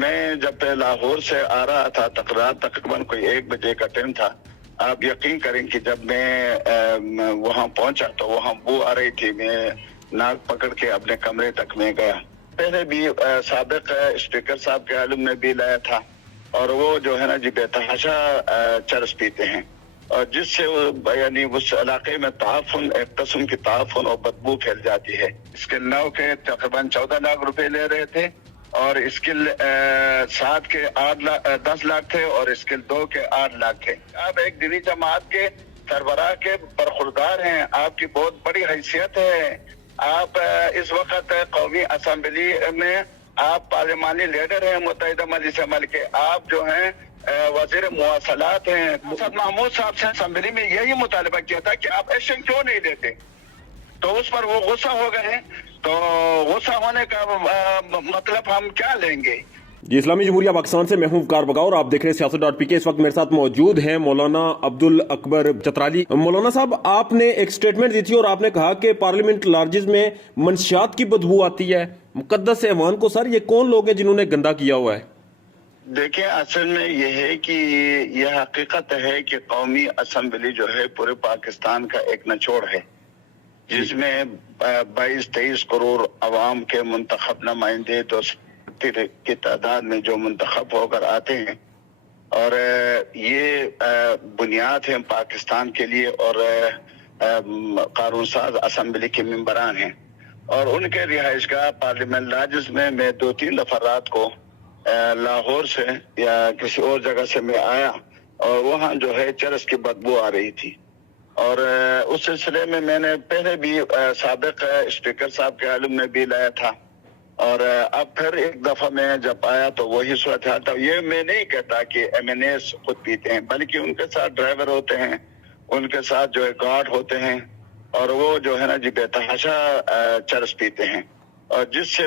میں جب لاہور سے آ رہا تھا تقریباً کوئی 1 بجے کا ٹائم تھا. آپ یقین کریں کہ جب میں وہاں پہنچا تو وہاں بو آ رہی تھی. میں ناک پکڑ کے اپنے کمرے تک میں گیا. پہلے بھی سابق اسپیکر صاحب کے عالم میں بھی لایا تھا اور وہ جو ہے نا جی بے تحاشا چرس پیتے ہیں اور جس سے یعنی اس علاقے میں تعفن ایک قسم کی تعفن اور بدبو پھیل جاتی ہے. اسکل 9 کے تقریباً 14 لاکھ روپے لے رہے تھے اور اسکل 7 کے 10 لاکھ تھے اور اسکل 2 کے 8 لاکھ تھے. آپ ایک دینی جماعت کے سربراہ کے برخوردار ہیں. آپ کی بہت بڑی حیثیت ہے. آپ اس وقت قومی اسمبلی میں آپ پارلیمانی لیڈر ہیں متحدہ مجلس عمل کے. آپ جو ہیں وزیر مواصلات ہیں. اسد محمود صاحب سے اسمبلی میں یہی مطالبہ کیا تھا کہ آپ ایکشن کیوں نہیں لیتے, تو اس پر وہ غصہ ہو گئے. تو غصہ ہونے کا مطلب ہم کیا لیں گے. جی اسلامی جمہوریہ پاکستان سے میں ہوں وقار بگا اور آپ دیکھ رہے ہیں سیاست.pk. اس وقت میرے ساتھ موجود ہیں مولانا عبدالاکبر چترالی. مولانا صاحب, آپ نے ایک سٹیٹمنٹ دی تھی اور آپ نے کہا کہ پارلیمنٹ لارجز میں منشیات کی بدبو آتی ہے. مقدس ایوان کو سر یہ کون لوگ ہیں جنہوں نے گندا کیا ہوا ہے؟ دیکھیں اصل میں یہ ہے کہ یہ حقیقت ہے کہ قومی اسمبلی جو ہے پورے پاکستان کا ایک نچوڑ ہے جس میں 22-23 کروڑ عوام کے منتخب نمائندے کی تعداد میں جو منتخب ہو کر آتے ہیں اور یہ بنیاد ہے پاکستان کے لیے اور قانون ساز اسمبلی کے ممبران ہیں اور ان کے رہائش گاہ پارلیمنٹ لاجز میں 2-3 دفعہ رات کو لاہور سے یا کسی اور جگہ سے میں آیا اور وہاں جو ہے چرس کی بدبو آ رہی تھی اور اس سلسلے میں میں نے پہلے بھی سابق اسپیکر صاحب کے عالم میں بھی لایا تھا اور اب پھر ایک دفعہ میں جب آیا تو وہی صورتحال تھا. یہ میں نہیں کہتا کہ MNAs خود پیتے ہیں بلکہ ان کے ساتھ ڈرائیور ہوتے ہیں, ان کے ساتھ جو ہے گارڈ ہوتے ہیں اور وہ جو ہے نا جی بے تحاشا چرس پیتے ہیں اور جس سے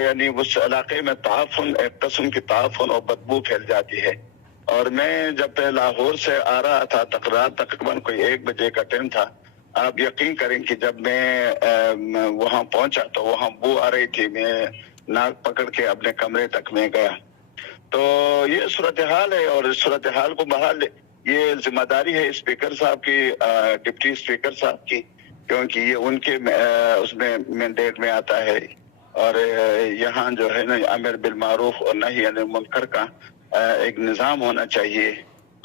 یعنی اس علاقے میں تعفن ایک قسم کی تعفن اور بدبو پھیل جاتی ہے. اور میں جب لاہور سے آ رہا تھا تقریباً کوئی 1 بجے کا ٹائم تھا. آپ یقین کریں کہ جب میں وہاں پہنچا تو وہاں بو آ رہی تھی. میں ناک پکڑ کے اپنے کمرے تک میں گیا. تو یہ صورتحال ہے اور اس صورتحال کو بحال یہ ذمہ داری ہے اسپیکر صاحب کی, ڈپٹی اسپیکر صاحب کی, کیونکہ یہ ان کے اس میں مینڈیٹ میں آتا ہے اور یہاں جو ہے نا امر بالمعروف اور نہی عن المنکر کا ایک نظام ہونا چاہیے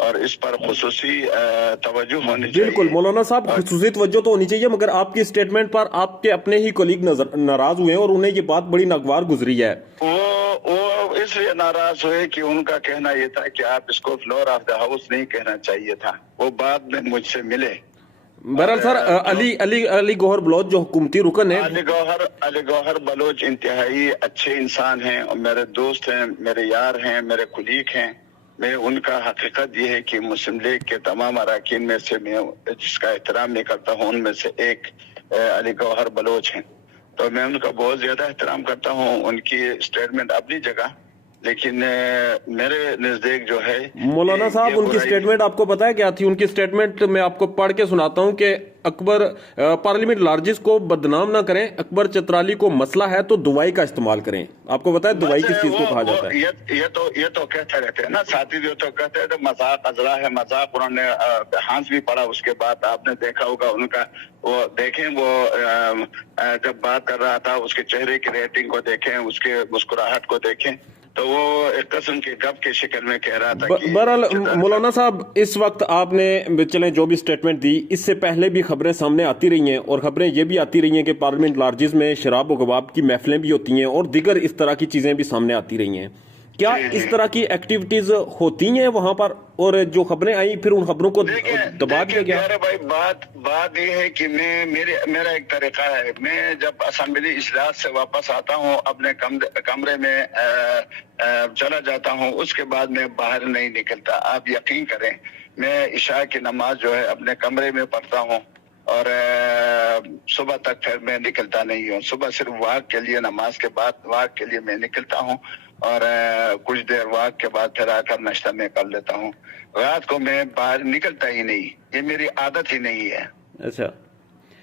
اور اس پر خصوصی توجہ ہونی چاہیے. بالکل مولانا صاحب, خصوصی توجہ تو ہونی چاہیے, مگر آپ کی سٹیٹمنٹ پر آپ کے اپنے ہی کولیگ ناراض ہوئے ہیں اور انہیں یہ بات بڑی ناگوار گزری ہے. وہ اس لیے ناراض ہوئے کہ ان کا کہنا یہ تھا کہ آپ اس کو فلور آف دا ہاؤس نہیں کہنا چاہیے تھا. وہ بعد میں مجھ سے ملے. بہرحال سر, علی گوہر بلوچ جو حکومتی رکن ہے, علی گوہر بلوچ انتہائی اچھے انسان ہیں اور میرے دوست ہیں, میرے یار ہیں, میرے کولیگ ہیں. میں ان کا حقیقت یہ ہے کہ مسلم لیگ کے تمام اراکین میں سے میں جس کا احترام نہیں کرتا ہوں ان میں سے ایک علی گوہر بلوچ ہیں. تو میں ان کا بہت زیادہ احترام کرتا ہوں. ان کی اسٹیٹمنٹ اپنی جگہ, لیکن میرے نزدیک جو ہے مولانا صاحب ان کی سٹیٹمنٹ آپ کو پتا ہے کیا تھی؟ ان کی سٹیٹمنٹ میں آپ کو پڑھ کے سناتا ہوں کہ اکبر پارلیمنٹ لارجز کو بدنام نہ کریں, اکبر چترالی کو مسئلہ ہے تو دوائی کا استعمال کریں. آپ کو پتا ہے دوائی کس چیز کو کہا جاتا ہے؟ یہ تو کہتے رہتے ہیں نا ساتھی, جو تو کہتے ہیں مذاق ازرا ہے مذاق. انہوں نے ہانس بھی پڑا. اس کے بعد آپ نے دیکھا ہوگا ان کا وہ دیکھیں, وہ جب بات کر رہا تھا اس کے چہرے کی ریٹنگ کو دیکھیں, اس کے مسکراہٹ کو دیکھیں, تو وہ ایک قسم کے گپ کی شکل میں کہہ رہا تھا. بہرحال مولانا صاحب, اس وقت آپ نے چلیں جو بھی سٹیٹمنٹ دی, اس سے پہلے بھی خبریں سامنے آتی رہی ہیں اور خبریں یہ بھی آتی رہی ہیں کہ پارلیمنٹ لارجز میں شراب و کباب کی محفلیں بھی ہوتی ہیں اور دیگر اس طرح کی چیزیں بھی سامنے آتی رہی ہیں. کیا اس طرح کی ایکٹیویٹیز ہوتی ہیں وہاں پر, اور جو خبریں آئیں پھر ان خبروں کو دبا دیا گیا؟ بھائی بات یہ ہے کہ میرا ایک طریقہ ہے. میں جب اسمبلی اجلاس سے واپس آتا ہوں اپنے کمرے میں چلا جاتا ہوں, اس کے بعد میں باہر نہیں نکلتا. آپ یقین کریں میں عشاء کی نماز جو ہے اپنے کمرے میں پڑھتا ہوں اور صبح تک پھر میں نکلتا نہیں ہوں. صبح صرف واک کے لیے, نماز کے بعد واک کے لیے میں نکلتا ہوں اور کچھ دیر واک کے بعد پھر آ کر ناشتہ میں کر لیتا ہوں. رات کو میں باہر نکلتا ہی نہیں, یہ میری عادت ہی نہیں ہے. اچھا,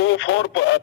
2-4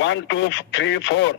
1, 2, 3, 4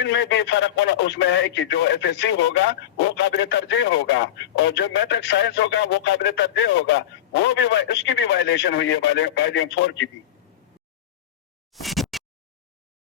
ان میں بھی فرق اس میں ہے کہ جو FSC ہوگا وہ قابل ترجیح ہوگا اور جو میٹرک سائنس ہوگا وہ قابل ترجیح ہوگا. وہ بھی اس کی بھی وائلیشن ہوئی ہے، وائلیم 4 کی بھی.